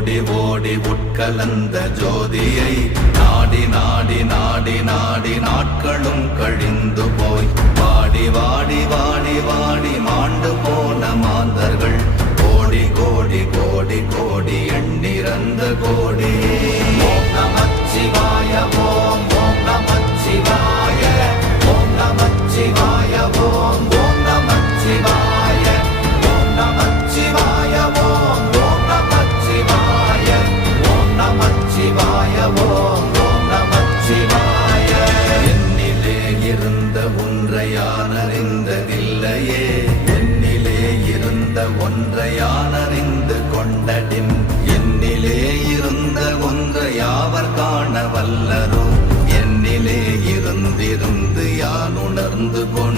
ஓடி ஓடி உட்கலந்த ஜோதியை நாடி நாடி நாடி நாடி நாட்களும் கழிந்து போய் வாடி வாடி வாடி வாடி மாண்டு போன மாந்தர்கள் கோடி கோடி கோடி கோடி எண்ணிறந்த கோடி. ஓம் நமச்சிவாய ஓம் ஓம் நமச்சிவாய ஓம் நமச்சிவாய ஓம் ஓம் நமச்சிவாய ஓம் நமச்சிவாய ஓம் ஓம் நமச்சிவாய ஓம் நமச்சிவாய ஓம் ஓம் நமச்சிவாய. என்னிலே இருந்த ஒன்றை யான் அறிந்ததில்லையே, என்னிலே இருந்த ஒன்றை யான் அறிந்து கொண்டடின், என்னிலே இருந்த ஒன்றை யாவர் காண வல்லரோ, என்னிலே இருந்திருந்து யான் உணர்ந்து கொண்டேன்.